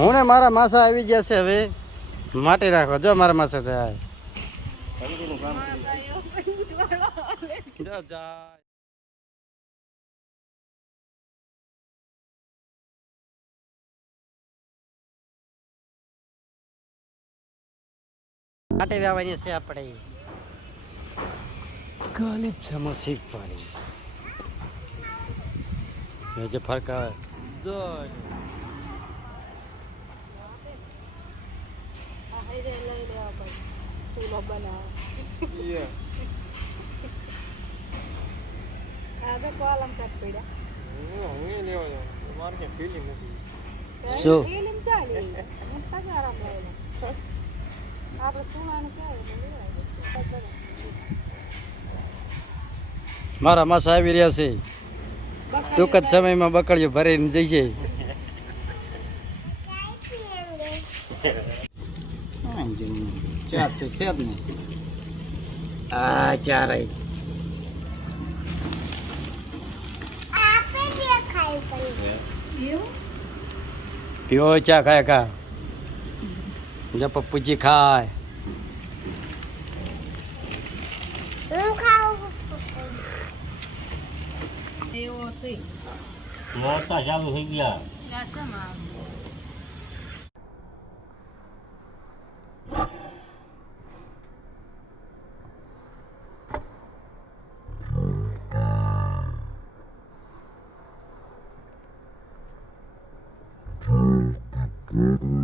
હું ને મારા માસા આવી ગયા છે હવે. માટી રાખો જો મારા માસા થાય. માટી વાવવાની છે આપણે. ગાલિબ સમસી પાણી એ જે ફરકા જો શું? મારા માસા આવી રહ્યા છે? ટૂંક જ સમયમાં બકડીઓ ભરીને જઈએ ચાર તો છે જ ને. આ ચાર પીવો ચા ખાય કા? જો પપ્પુજી ખાય. મોટા ચાલુ થઈ ગયા. Mm-hmm.